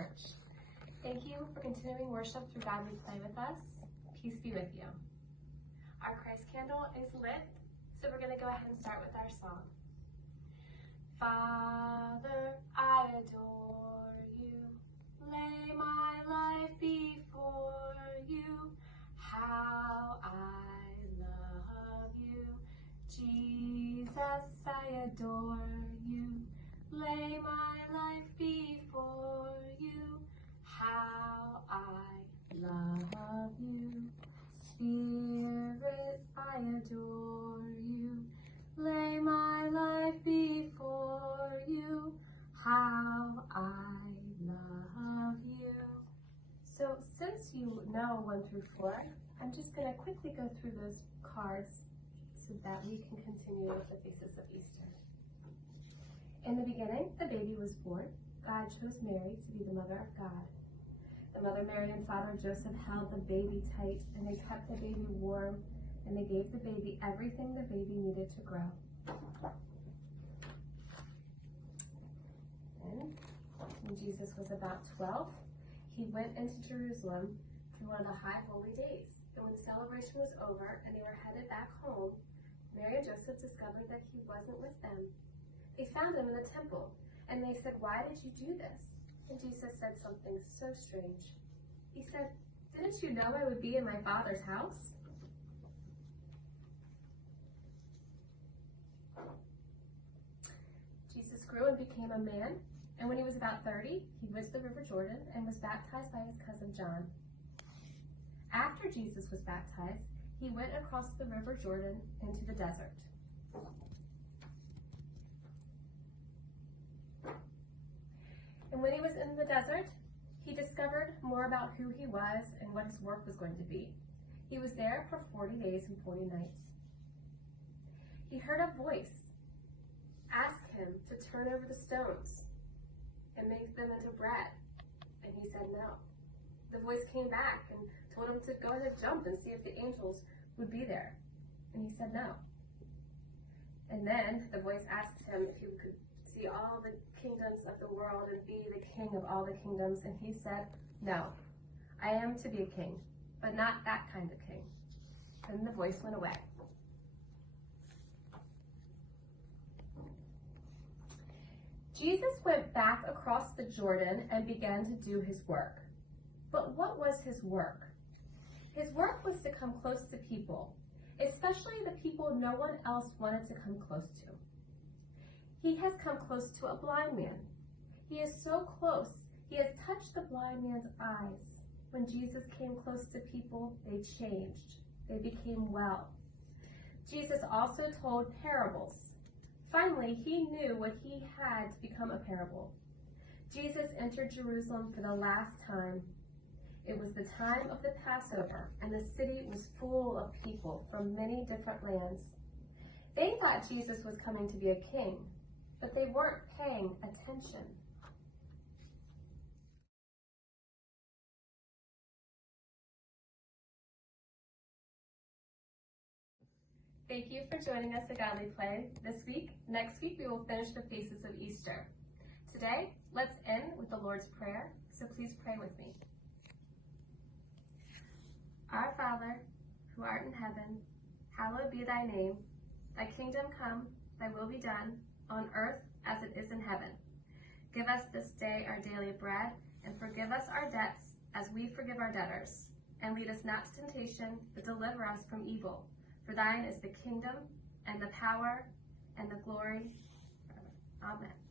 Church. Thank you for continuing worship through God We Play with us. Peace be with you. Our Christ candle is lit, so we're going to go ahead and start with our song. Father, I adore you, lay my life before you, how I love you. Jesus, I adore you, lay my life before you, how I love you. Spirit, I adore you, lay my life before you, how I love you. So since you know 1 through 4, I'm just going to quickly go through those cards so that we can continue with the Faces of Easter. In the beginning, the baby was born. God chose Mary to be the mother of God. The Mother Mary and Father Joseph held the baby tight, and they kept the baby warm, and they gave the baby everything the baby needed to grow. And when Jesus was about 12, he went into Jerusalem for one of the high holy days. And when the celebration was over and they were headed back home, Mary and Joseph discovered that he wasn't with them. They found him in the temple, and they said, "Why did you do this?" And Jesus said something so strange. He said, "Didn't you know I would be in my Father's house?" Jesus grew and became a man, and when he was about 30, he went to the River Jordan and was baptized by his cousin John. After Jesus was baptized, he went across the River Jordan into the desert. And when he was in the desert, he discovered more about who he was and what his work was going to be. He was there for 40 days and 40 nights. He heard a voice ask him to turn over the stones and make them into bread. And he said no. The voice came back and told him to go ahead and jump and see if the angels would be there. And he said no. And then the voice asked him if he could see all the kingdoms of the world and be the king of all the kingdoms. And he said, "No, I am to be a king, but not that kind of king." And the voice went away. Jesus went back across the Jordan and began to do his work. But what was his work? His work was to come close to people, especially the people no one else wanted to come close to. He has come close to a blind man. He is so close, he has touched the blind man's eyes. When Jesus came close to people, they changed. They became well. Jesus also told parables. Finally, he knew what he had to become a parable. Jesus entered Jerusalem for the last time. It was the time of the Passover, and the city was full of people from many different lands. They thought Jesus was coming to be a king, but they weren't paying attention. Thank you for joining us at God We Play this week. Next week, we will finish the Faces of Easter. Today, let's end with the Lord's Prayer, so please pray with me. Our Father, who art in heaven, hallowed be thy name. Thy kingdom come, thy will be done, on earth as it is in heaven. Give us this day our daily bread, and forgive us our debts as we forgive our debtors. And lead us not to temptation, but deliver us from evil. For thine is the kingdom, and the power, and the glory forever. Amen.